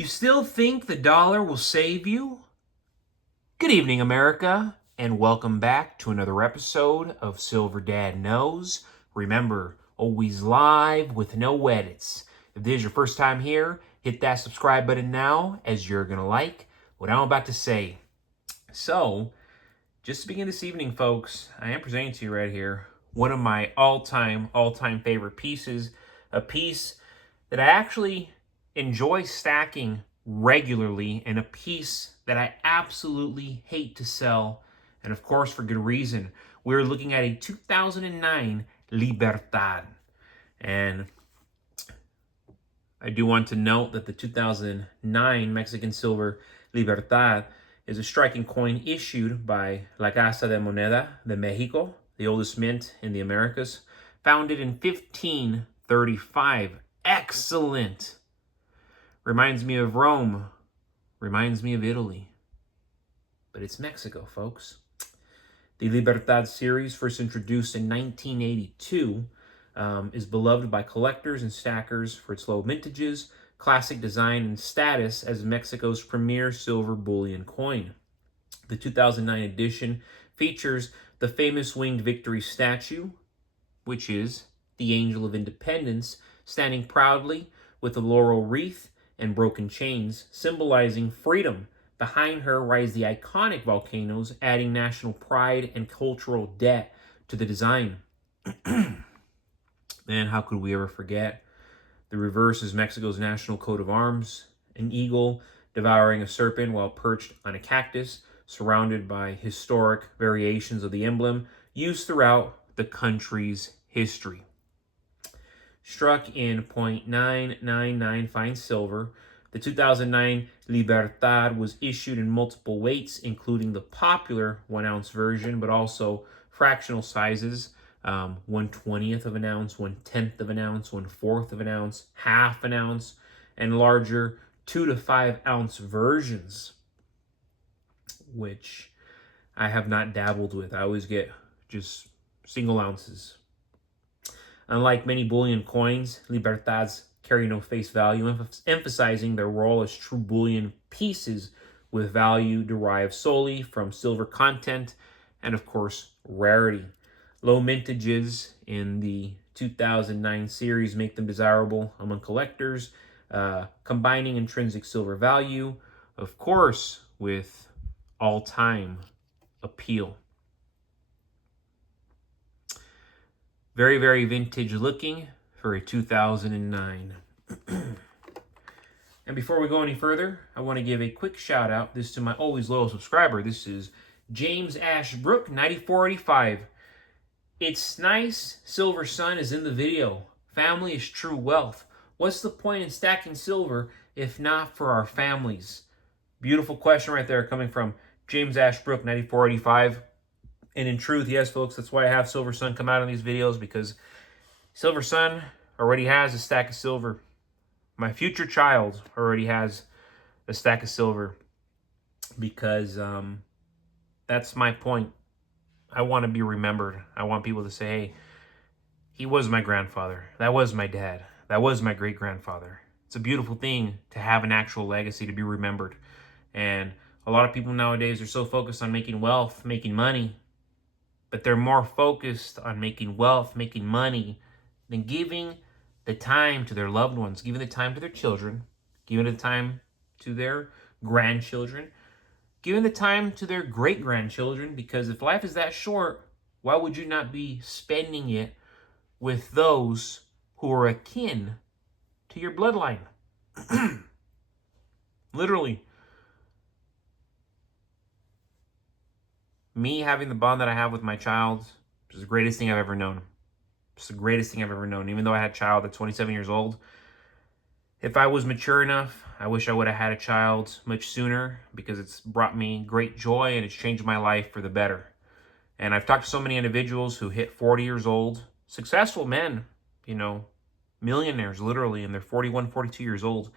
You still think the dollar will save you? Good evening, America, and welcome back to another episode of Silver Dad Knows. Remember, always live with no edits. If this is your first time here, hit that subscribe button now, as you're going to like what I'm about to say. So, just to begin this evening, folks, I am presenting to you right here one of my all-time favorite pieces, a piece that I actually enjoy stacking regularly, and a piece that I absolutely hate to sell, and of course for good reason. We're looking at a 2009 Libertad, and I do want to note that the 2009 Mexican silver Libertad is a striking coin issued by La Casa de Moneda de Mexico, the oldest mint in the Americas, founded in 1535. Excellent. Reminds me of Rome. Reminds me of Italy. But it's Mexico, folks. The Libertad series, first introduced in 1982, is beloved by collectors and stackers for its low mintages, classic design, and status as Mexico's premier silver bullion coin. The 2009 edition features the famous winged victory statue, which is the Angel of Independence, standing proudly with a laurel wreath and broken chains, symbolizing freedom. Behind her rise the iconic volcanoes, adding national pride and cultural depth to the design. Man, how could we ever forget? The reverse is Mexico's national coat of arms, an eagle devouring a serpent while perched on a cactus, surrounded by historic variations of the emblem used throughout the country's history. Struck in .999 fine silver, the 2009 Libertad was issued in multiple weights, including the popular 1-ounce version, but also fractional sizes, 1/20th of an ounce, 1/10th of an ounce, 1/4 of an ounce, half an ounce, and larger 2 to 5 ounce versions, which I have not dabbled with. I always get just single ounces. Unlike many bullion coins, Libertads carry no face value, emphasizing their role as true bullion pieces with value derived solely from silver content and, of course, rarity. Low mintages in the 2009 series make them desirable among collectors, combining intrinsic silver value, of course, with all-time appeal. Very, very vintage looking for a 2009. And before we go any further, I want to give a quick shout out. This to my always loyal subscriber. This is James Ashbrook, 9485. It's nice Silver Sun is in the video. Family is true wealth. What's the point in stacking silver if not for our families? Beautiful question right there coming from James Ashbrook, 9485. And in truth, yes, folks, that's why I have Silver Sun come out on these videos, because Silver Sun already has a stack of silver. My future child already has a stack of silver, because that's my point. I want to be remembered. I want people to say, hey, he was my grandfather. That was my dad. That was my great-grandfather. It's a beautiful thing to have an actual legacy, to be remembered. And a lot of people nowadays are so focused on making wealth, making money, but they're more focused on making wealth, making money, than giving the time to their loved ones, giving the time to their children, giving the time to their grandchildren, giving the time to their great-grandchildren, because if life is that short, why would you not be spending it with those who are akin to your bloodline? Literally. Me having the bond that I have with my child is the greatest thing I've ever known. It's the greatest thing I've ever known. Even though I had a child at 27 years old, if I was mature enough, I wish I would have had a child much sooner, because it's brought me great joy and it's changed my life for the better. And I've talked to so many individuals who hit 40 years old, successful men, millionaires literally, and they're 41, 42 years old,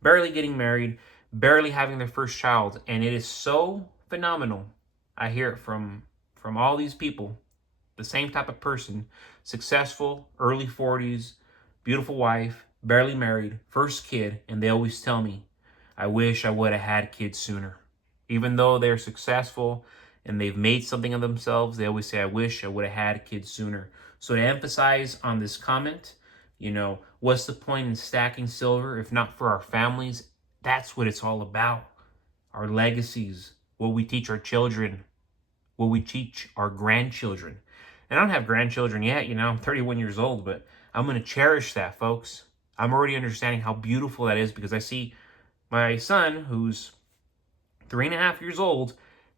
barely getting married, barely having their first child. And it is so phenomenal. I hear it from all these people, the same type of person, successful, early 40s, beautiful wife, barely married, first kid, and they always tell me, I wish I would have had kids sooner. Even though they're successful and they've made something of themselves, they always say, I wish I would have had kids sooner. So to emphasize on this comment, what's the point in stacking silver if not for our families? That's what it's all about. Our legacies, what we teach our children, what we teach our grandchildren. And I don't have grandchildren yet, I'm 31 years old, but I'm going to cherish that, folks. I'm already understanding how beautiful that is because I see my son, who's 3.5 years old,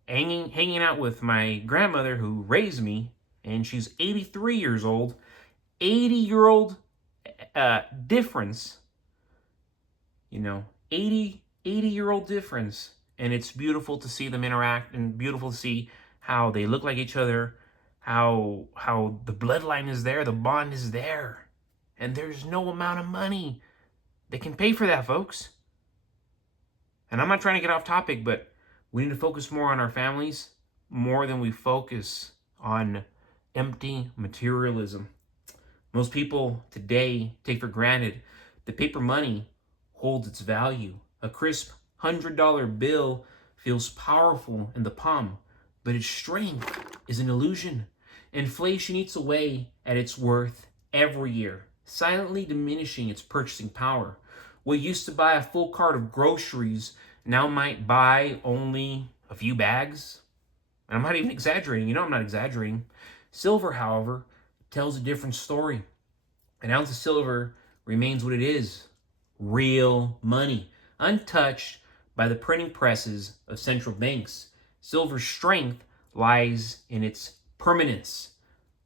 hanging out with my grandmother who raised me, and she's 83 years old. 80-year-old difference, 80-year-old difference. And it's beautiful to see them interact and beautiful to see how they look like each other, how the bloodline is there, the bond is there. And there's no amount of money that can pay for that, folks. And I'm not trying to get off topic, but we need to focus more on our families more than we focus on empty materialism. Most people today take for granted that paper money holds its value. A crisp $100 bill feels powerful in the palm, but its strength is an illusion. Inflation eats away at its worth every year, silently diminishing its purchasing power. What used to buy a full cart of groceries now might buy only a few bags. And I'm not even exaggerating. I'm not exaggerating. Silver, however, tells a different story. An ounce of silver remains what it is: real money, untouched by the printing presses of central banks. Silver's strength lies in its permanence.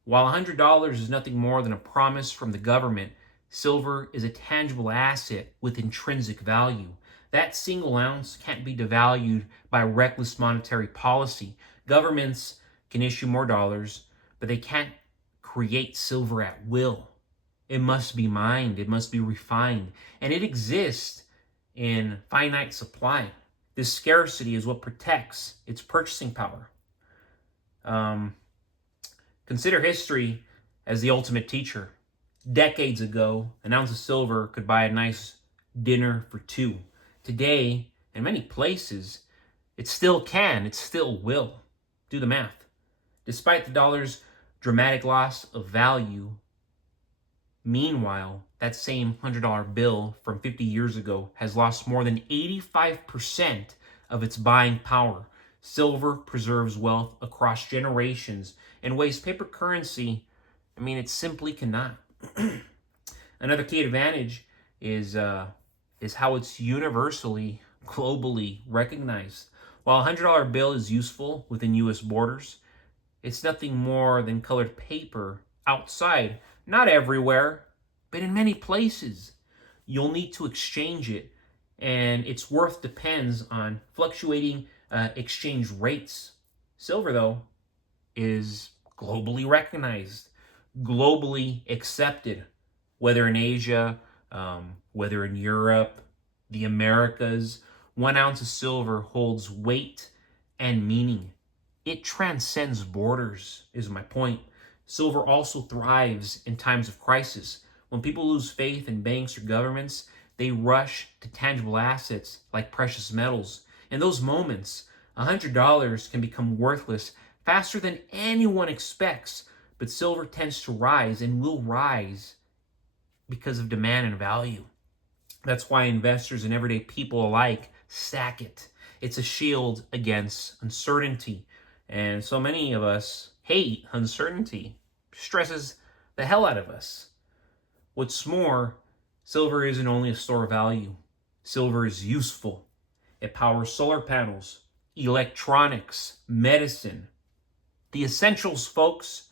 While $100 is nothing more than a promise from the government, silver is a tangible asset with intrinsic value. That single ounce can't be devalued by reckless monetary policy. Governments can issue more dollars, but they can't create silver at will. It must be mined, it must be refined, and it exists in finite supply. This scarcity is what protects its purchasing power. Consider history as the ultimate teacher. Decades ago, an ounce of silver could buy a nice dinner for two. Today, in many places, it still can, it still will. Do the math. Despite the dollar's dramatic loss of value, meanwhile, that same $100 bill from 50 years ago has lost more than 85% of its buying power. Silver preserves wealth across generations in ways paper currency, it simply cannot. Another key advantage is how it's universally, globally recognized. While a $100 bill is useful within U.S. borders, it's nothing more than colored paper outside. Not everywhere, but in many places. You'll need to exchange it, and its worth depends on fluctuating exchange rates. Silver, though, is globally recognized, globally accepted, whether in Asia, whether in Europe, the Americas. 1 ounce of silver holds weight and meaning. It transcends borders, is my point. Silver also thrives in times of crisis. When people lose faith in banks or governments, they rush to tangible assets like precious metals. In those moments, $100 can become worthless faster than anyone expects, but silver tends to rise and will rise because of demand and value. That's why investors and everyday people alike stack it. It's a shield against uncertainty. And so many of us hate uncertainty. Stresses the hell out of us. What's more, silver isn't only a store of value. Silver is useful. It powers solar panels, electronics, medicine. The essentials, folks.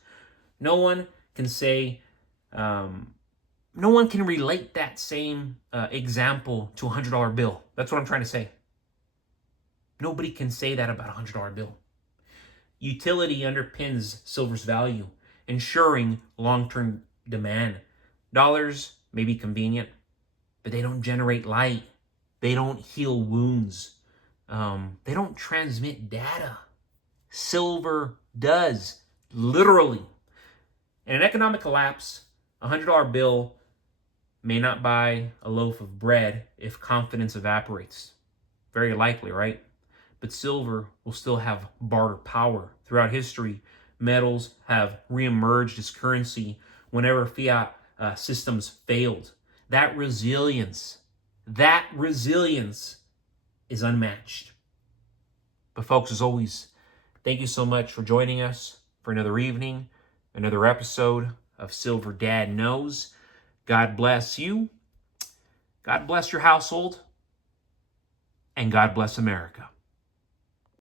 No one can say, no one can relate that same example to a $100 bill. That's what I'm trying to say. Nobody can say that about a $100 bill. Utility underpins silver's value, ensuring long-term demand. Dollars may be convenient, but they don't generate light. They don't heal wounds. They don't transmit data. Silver does, literally. In an economic collapse, a $100 bill may not buy a loaf of bread if confidence evaporates. Very likely, right? But silver will still have barter power. Throughout history, metals have reemerged as currency whenever fiat systems failed. That resilience is unmatched. But folks, as always, thank you so much for joining us for another evening, another episode of Silver Dad Knows. God bless you. God bless your household. And God bless America.